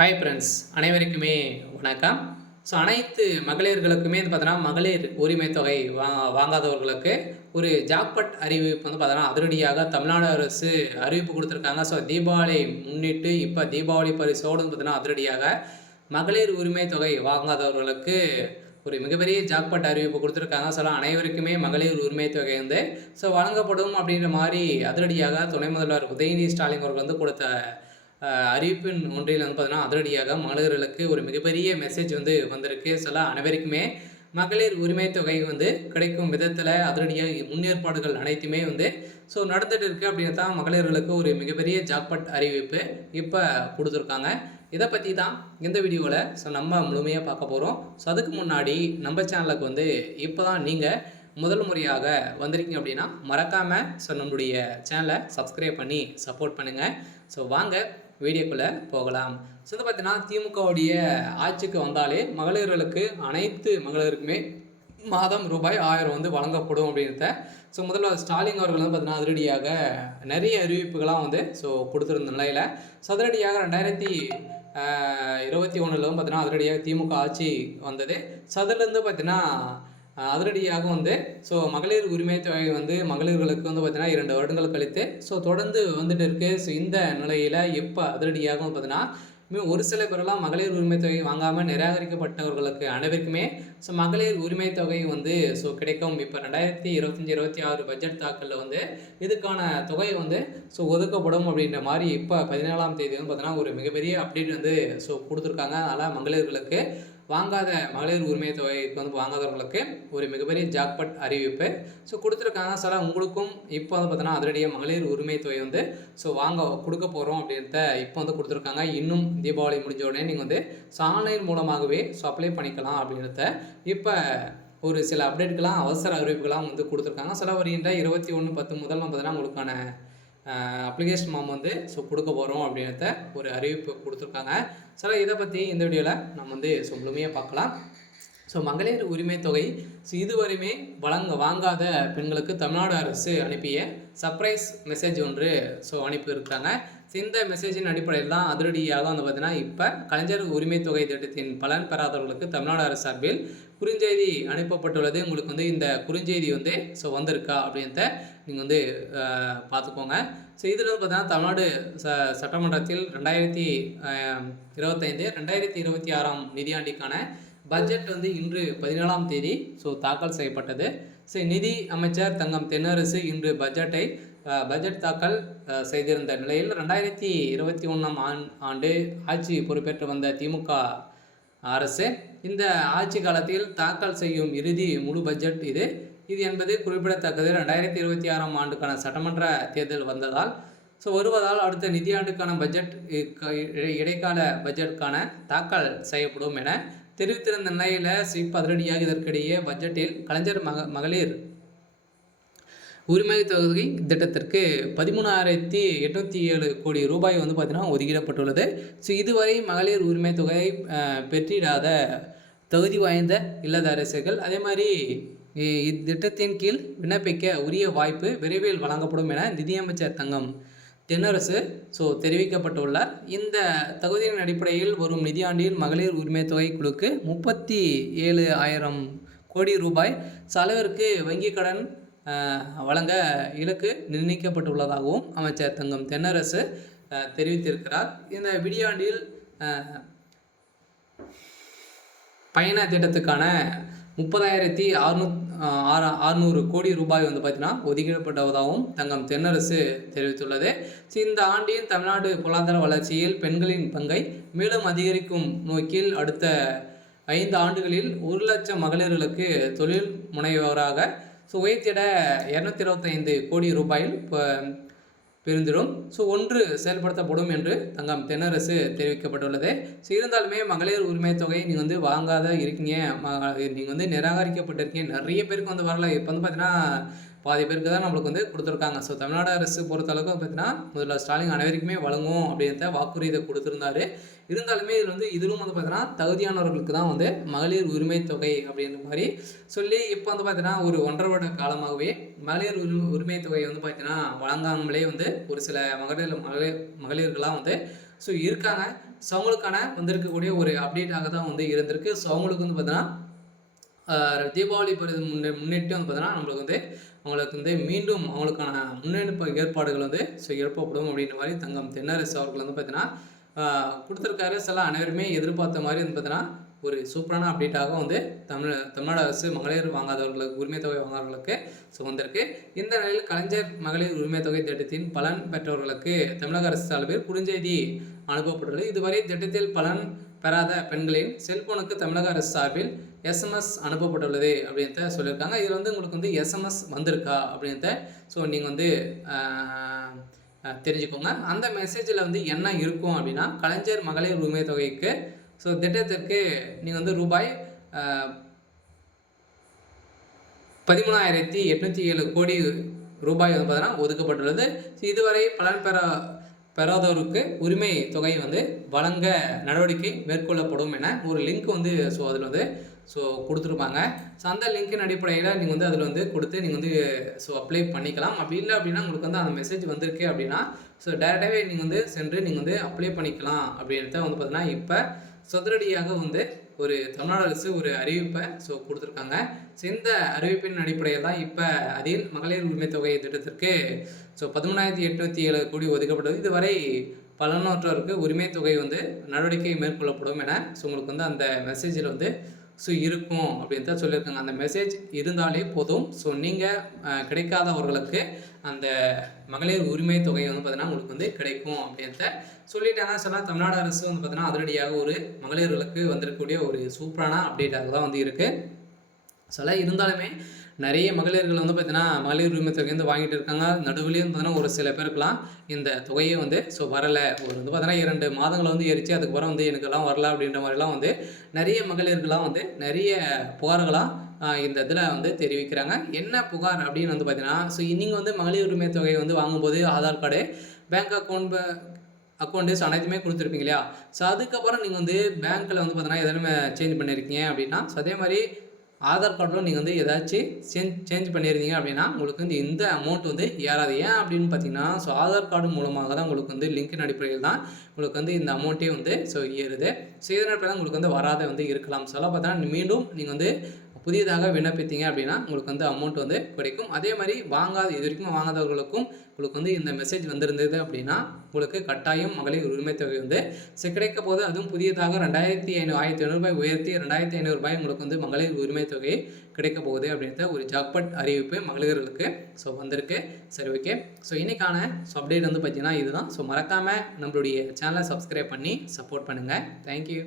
Hi friends, அனைவருக்குமே வணக்கம். So அனைத்து மகளிர்களுக்குமே வந்து பார்த்தோன்னா, மகளிர் உரிமை தொகை வாங்காதவர்களுக்கு ஒரு ஜாக்பாட் அறிவிப்பு வந்து பார்த்தோன்னா, அதிரடியாக தமிழ்நாடு அரசு அறிவிப்பு குடுத்துருக்காங்க. ஸோ தீபாவளி முன்னிட்டு இப்போ தீபாவளி பரிசோடு வந்து பார்த்தோன்னா, அதிரடியாக மகளிர் உரிமை தொகை வாங்காதவர்களுக்கு ஒரு மிகப்பெரிய ஜாக்பாட் அறிவிப்பு குடுத்துருக்காங்க. ஸோ அனைவருக்குமே மகளிர் உரிமை தொகை வந்து வழங்கப்படும் அப்படின்ற மாரி அதிரடியாக துணை முதல்வர் உதயநிதி ஸ்டாலின் அவர்கள் வந்து கொடுத்த அறிவிப்பின் ஒன்றில் வந்து பார்த்தீங்கன்னா, அதிரடியாக மகளிர்களுக்கு ஒரு மிகப்பெரிய மெசேஜ் வந்து வந்திருக்கு. அனைவருக்குமே மகளிர் உரிமை தொகை வந்து கிடைக்கும் விதத்தில் அதிரடியாக முன்னேற்பாடுகள் அனைத்துமே வந்து நடந்துட்டு இருக்கு அப்படின்னு தான் மகளிர்களுக்கு ஒரு மிகப்பெரிய ஜாக்பாட் அறிவிப்பு இப்போ கொடுத்துருக்காங்க. இதை பற்றி தான் இந்த வீடியோவில் நம்ம முழுமையாக பார்க்க போகிறோம். அதுக்கு முன்னாடி நம்ம சேனலுக்கு வந்து இப்போ தான் நீங்கள் முதல் முறையாக வந்திருக்கீங்க அப்படின்னா மறக்காமல் நம்மளுடைய சேனலை சப்ஸ்கிரைப் பண்ணி சப்போர்ட் பண்ணுங்கள். வாங்க வீடியோக்குள்ளே போகலாம். பார்த்தீங்கன்னா, திமுகவுடைய ஆட்சிக்கு வந்தாலே மகளிர்களுக்கு அனைத்து மகளிருக்குமே மாதம் ரூபாய் 1000 வந்து வழங்கப்படும் அப்படின்றத முதல்வர் ஸ்டாலின் அவர்கள் வந்து பார்த்தீங்கன்னா, அதிரடியாக நிறைய அறிவிப்புகளாக வந்து கொடுத்துருந்த நிலையில் அதிரடியாக 2021 பார்த்தீங்கன்னா, அதிரடியாக திமுக ஆட்சி வந்தது. அதிலேருந்து பார்த்தீங்கன்னா அதிரடியாக வந்து மகளிர் உரிமை தொகை வந்து மகளிர்களுக்கு வந்து பார்த்தீங்கன்னா 2 வருடங்கள் கழித்து தொடர்ந்து வந்துட்டு இருக்கு. இந்த நிலையில் இப்போ அதிரடியாக வந்து பார்த்தீங்கன்னா, ஒரு சில பேரெல்லாம் மகளிர் உரிமை தொகை வாங்காமல் நிராகரிக்கப்பட்டவர்களுக்கு அனைவருக்குமே மகளிர் உரிமை தொகை வந்து கிடைக்கும். இப்போ 2025-26 பட்ஜெட் தாக்கலில் வந்து இதுக்கான தொகை வந்து ஒதுக்கப்படும் அப்படின்ற மாதிரி இப்போ 17ஆம் தேதி வந்து பார்த்தீங்கன்னா ஒரு மிகப்பெரிய அப்டேட் வந்து கொடுத்துருக்காங்க. அதனால் மகளிர்களுக்கு வாங்காத மகளிர் உரிமை தொகைக்கு வந்து வாங்காதவர்களுக்கு ஒரு மிகப்பெரிய ஜாக்பாட் அறிவிப்பு கொடுத்துருக்காங்க. உங்களுக்கும் இப்போ வந்து பார்த்தீங்கன்னா அதிரடியாக மகளிர் உரிமை தொகை வந்து கொடுக்க போகிறோம் அப்படின்றத இப்போ வந்து கொடுத்துருக்காங்க. இன்னும் தீபாவளி முடிஞ்ச உடனே நீங்கள் வந்து ஆன்லைன் மூலமாகவே அப்ளை பண்ணிக்கலாம் அப்படின்றத இப்போ ஒரு சில அப்டேட்டுக்கெல்லாம் அவசர அறிவிப்புகள்லாம் வந்து கொடுத்துருக்காங்க. வருகின்ற 21/10 முதல் பார்த்தீங்கன்னா உங்களுக்கான அப்ளிகேஷன் ஃபார்ம் வந்து கொடுக்க போகிறோம் அப்படின்றத ஒரு அறிவிப்பு கொடுத்துருக்காங்க. இதை பற்றி இந்த வீடியோவில் நம்ம வந்து முழுமையாக பார்க்கலாம். மகளிர் உரிமை தொகை இதுவரையுமே வாங்காத பெண்களுக்கு தமிழ்நாடு அரசு அனுப்பிய சர்ப்ரைஸ் மெசேஜ் ஒன்று அனுப்பியிருக்காங்க. இந்த மெசேஜின் அடிப்படையில் தான் அதிரடியாக வந்து பார்த்தீங்கன்னா இப்போ கலைஞர் உரிமை தொகை திட்டத்தின் பலன் பெறாதவர்களுக்கு தமிழ்நாடு அரசு சார்பில் குறுஞ்செய்தி அனுப்பப்பட்டுள்ளது. உங்களுக்கு வந்து இந்த குறுஞ்செய்தி வந்து வந்திருக்கா அப்படின்றத நீங்கள் வந்து பார்த்துக்கோங்க. இதில் வந்து பார்த்தீங்கன்னா தமிழ்நாடு சட்டமன்றத்தில் 2025-2026 நிதியாண்டிற்கான பட்ஜெட் வந்து இன்று 17ஆம் தேதி தாக்கல் செய்யப்பட்டது. நிதி அமைச்சர் தங்கம் தென்னரசு இன்று பட்ஜெட் தாக்கல் செய்திருந்த நிலையில் 2021 ஆண்டு ஆட்சி பொறுப்பேற்று வந்த திமுக அரசு இந்த ஆட்சி காலத்தில் தாக்கல் செய்யும் இறுதி முழு பட்ஜெட் இது என்பது குறிப்பிடத்தக்கது. 2026 ஆண்டுக்கான சட்டமன்ற தேர்தல் வருவதால் அடுத்த நிதியாண்டுக்கான பட்ஜெட் இடைக்கால பட்ஜெட்டுக்கான தாக்கல் செய்யப்படும் என தெரிவித்திருந்த நிலையில் அதிரடியாக இதற்கிடையே பட்ஜெட்டில் கலைஞர் மகளிர் உரிமை தொகை திட்டத்திற்கு 13,807 கோடி ரூபாய் வந்து பார்த்தீங்கன்னா ஒதுக்கிடப்பட்டுள்ளது. இதுவரை மகளிர் உரிமை தொகை பெற்றிடாத தகுதி வாய்ந்த இல்லத்தரசிகள் அதே மாதிரி இத்திட்டத்தின் கீழ் விண்ணப்பிக்க உரிய வாய்ப்பு விரைவில் வழங்கப்படும் என நிதியமைச்சர் தங்கம் தென்னரசு தெரிவிக்கப்பட்டுள்ளார். இந்த தகுதியின் அடிப்படையில் வரும் நிதியாண்டில் மகளிர் உரிமை தொகை குழுக்கு 37,000 கோடி ரூபாய் அளவிற்கு வங்கி கடன் வழங்க இலக்கு நிர்ணயிக்கப்பட்டுள்ளதாகவும் அமைச்சர் தங்கம் தென்னரசு தெரிவித்திருக்கிறார். இந்த நிதியாண்டில் பயண திட்டத்துக்கான 30,600 கோடி ரூபாய் வந்து பார்த்தீங்கன்னா ஒதுக்கிடப்பட்டதாகவும் தங்கம் தென்னரசு தெரிவித்துள்ளது. இந்த ஆண்டின் தமிழ்நாடு பொருளாதார வளர்ச்சியில் பெண்களின் பங்கை மேலும் அதிகரிக்கும் நோக்கில் அடுத்த 5 ஆண்டுகளில் 1 லட்சம் மகளிர்களுக்கு தொழில் முனைவோராக உயர்த்திட 225 கோடி ரூபாயில் பிரிந்திடும் ஒன்று செயல்படுத்தப்படும் என்று தங்கம் தென்னரசு தெரிவிக்கப்பட்டுள்ளது. இருந்தாலுமே மகளிர் உரிமை தொகை நீங்கள் வந்து வாங்காத இருக்கீங்க, நீங்கள் வந்து நிராகரிக்கப்பட்டிருக்கீங்க, நிறைய பேருக்கு வந்து வரல. இப்போ வந்து பார்த்தீங்கன்னா பாதி பேருக்கு தான் நம்மளுக்கு வந்து கொடுத்துருக்காங்க. தமிழ்நாடு அரசு பொறுத்தளவுக்கு பார்த்தீங்கன்னா முதல்வர் ஸ்டாலின் அனைவருக்குமே வழங்கும் அப்படின்றத வாக்குறுதியை கொடுத்துருந்தாரு. இருந்தாலுமே இதிலும் வந்து பார்த்தீங்கன்னா தகுதியானவர்களுக்கு தான் வந்து மகளிர் உரிமை தொகை அப்படின்ற மாதிரி சொல்லி இப்போ வந்து பார்த்தீங்கன்னா ஒரு 1.5 வருட காலமாகவே மகளிர் உரிமை தொகை வந்து பார்த்தீங்கன்னா வழங்காமலே வந்து ஒரு சில மகளிர்கள்லாம் வந்து ஸோ இருக்காங்க. ஸோ அவங்களுக்கான வந்திருக்கக்கூடிய ஒரு அப்டேட்டாக தான் வந்து இருந்திருக்கு. ஸோ அவங்களுக்கு வந்து பார்த்தீங்கன்னா தீபாவளி முன்னிட்டு வந்து பார்த்தீங்கன்னா நம்மளுக்கு வந்து அவங்களுக்கு வந்து மீண்டும் அவங்களுக்கான முன்னெடுப்பு ஏற்பாடுகள் வந்து ஸோ எழுப்பப்படும் அப்படின்ற மாதிரி தங்கம் தென்னரசு அவர்கள் வந்து பார்த்தீங்கன்னா கொடுத்துருக்காரு. சில அனைவருமே எதிர்பார்த்த மாதிரி வந்து பார்த்தீங்கன்னா ஒரு சூப்பரான அப்டேட்டாக வந்து தமிழ்நாடு அரசு மகளிர் வாங்காதவர்களுக்கு உரிமை தொகை வாங்காதவர்களுக்கு ஸோ வந்திருக்கு. இந்த நிலையில் கலைஞர் மகளிர் உரிமை தொகை திட்டத்தின் பலன் பெற்றவர்களுக்கு தமிழக அரசு சார்பில் குறுஞ்செய்தி அனுப்பப்பட்டுள்ளது. இதுவரை திட்டத்தில் பலன் பெறாத பெண்களின் செல்போனுக்கு தமிழக அரசு சார்பில் எஸ்எம்எஸ் அனுப்பப்பட்டுள்ளது அப்படின்ட்டு சொல்லியிருக்காங்க. இதில் வந்து உங்களுக்கு வந்து எஸ்எம்எஸ் வந்திருக்கா அப்படின்ட்டு ஸோ நீங்கள் வந்து தெரிஞ்சுக்கோங்க. அந்த மெசேஜில் வந்து என்ன இருக்கும் அப்படின்னா கலைஞர் மகளிர் உரிமை தொகைக்கு ஸோ திட்டத்திற்கு நீங்கள் வந்து ரூபாய் 13,807 கோடி ரூபாய் வந்து பார்த்தீங்கன்னா ஒதுக்கப்பட்டுள்ளது. இதுவரை பலன் பெறாதோருக்கு உரிமை தொகை வந்து வழங்க நடவடிக்கை மேற்கொள்ளப்படும் என ஒரு லிங்க் வந்து ஸோ அதில் வந்து ஸோ கொடுத்துருப்பாங்க. ஸோ அந்த லிங்க்கின் அடிப்படையில் நீங்கள் வந்து அதில் வந்து கொடுத்து நீங்கள் வந்து ஸோ அப்ளை பண்ணிக்கலாம். அப்படி இல்லை அப்படின்னா உங்களுக்கு வந்து அந்த மெசேஜ் வந்திருக்கு அப்படின்னா ஸோ டேரெக்டாகவே நீங்கள் வந்து சென்று நீங்கள் வந்து அப்ளை பண்ணிக்கலாம் அப்படின்றத வந்து பார்த்தீங்கன்னா இப்போ சதுரடியாக வந்து ஒரு தமிழ்நாடு அரசு ஒரு அறிவிப்பை ஸோ கொடுத்துருக்காங்க. ஸோ இந்த அறிவிப்பின் அடிப்படையில் தான் இப்போ அதில் மகளிர் உரிமை தொகை திட்டத்திற்கு ஸோ 13,807 கோடி ஒதுக்கப்பட்டது. இதுவரை பலனற்றோருக்கு உரிமை தொகை வந்து நடவடிக்கை மேற்கொள்ளப்படும் என ஸோ உங்களுக்கு வந்து அந்த மெசேஜில் வந்து ஸோ இருக்கும் அப்படின்னு தான் சொல்லியிருக்காங்க. அந்த மெசேஜ் இருந்தாலே போதும். ஸோ நீங்கள் கிடைக்காதவர்களுக்கு அந்த மகளிர் உரிமை தொகை வந்து பார்த்தீங்கன்னா உங்களுக்கு வந்து கிடைக்கும் அப்படின்ட்டு சொல்லிட்டாங்க. சொன்னால் தமிழ்நாடு அரசு வந்து பார்த்தீங்கன்னா அதிரடியாக ஒரு மகளிர்களுக்கு வந்திருக்கக்கூடிய ஒரு சூப்பரான அப்டேட்டாக தான் வந்து இருக்குது. சில இருந்தாலுமே நிறைய மகளிர்கள் வந்து பார்த்தீங்கன்னா மகளிர் உரிமை தொகை வந்து வாங்கிட்டு இருக்காங்க. நடுவுலேயும் பார்த்தீங்கன்னா ஒரு சில பேருக்குலாம் இந்த தொகையை வந்து ஸோ வரலை. ஒரு வந்து பார்த்தீங்கன்னா 2 மாதங்களை வந்து எரிச்சு அதுக்கப்புறம் வந்து எனக்கெல்லாம் வரல அப்படின்ற மாதிரிலாம் வந்து நிறைய மகளிர்கள்லாம் வந்து நிறைய புகார்களாக இந்த இதில் வந்து தெரிவிக்கிறாங்க. என்ன புகார் அப்படின்னு வந்து பார்த்தீங்கன்னா ஸோ நீங்கள் வந்து மகளிர் உரிமை தொகை வந்து வாங்கும்போது ஆதார் கார்டு, பேங்க் அக்கௌண்ட்டு அனைத்துமே கொடுத்துருப்பீங்க இல்லையா? ஸோ அதுக்கப்புறம் நீங்கள் வந்து பேங்க்கில் வந்து பார்த்தீங்கன்னா எதுவுமே சேஞ்ச் பண்ணியிருக்கீங்க அப்படின்னா ஸோ அதே மாதிரி ஆதார் கார்டில் நீங்கள் வந்து ஏதாச்சும் சேஞ்ச் பண்ணியிருந்தீங்க அப்படின்னா உங்களுக்கு வந்து இந்த அமௌண்ட் வந்து ஏறாது. ஏன் அப்படின்னு பார்த்தீங்கன்னா ஸோ ஆதார் கார்டு மூலமாக தான் உங்களுக்கு வந்து லிங்கின் அடிப்படையில் தான் உங்களுக்கு வந்து இந்த அமௌண்ட்டே வந்து ஸோ ஏறுது. ஸோ இதன் அடிப்படையில் உங்களுக்கு வந்து வராத வந்து இருக்கலாம். சொல்ல பார்த்தா மீண்டும் நீங்கள் வந்து புதியதாக விண்ணப்பித்தீங்க அப்படின்னா உங்களுக்கு வந்து அமௌண்ட் வந்து கிடைக்கும். அதே மாதிரி இது வரைக்கும் வாங்காதவர்களுக்கும் உங்களுக்கு வந்து இந்த மெசேஜ் வந்திருந்தது அப்படின்னா உங்களுக்கு கட்டாயம் மகளிர் உரிமை தொகை வந்து கிடைக்க போது. அதுவும் புதியதாக 1,500 ரூபாய் உயர்த்தி 2,500 ரூபாய் உங்களுக்கு வந்து மகளிர் உரிமை தொகை கிடைக்க போகுது அப்படின்ற ஒரு ஜாக்பாட் அறிவிப்பு மகளிர்களுக்கு ஸோ வந்திருக்கு. சரி, ஓகே. ஸோ இன்னைக்கான அப்டேட் வந்து பார்த்தீங்கன்னா இதுதான். ஸோ மறக்காமல் நம்மளுடைய சேனலை சப்ஸ்கிரைப் பண்ணி சப்போர்ட் பண்ணுங்கள். தேங்க்யூ.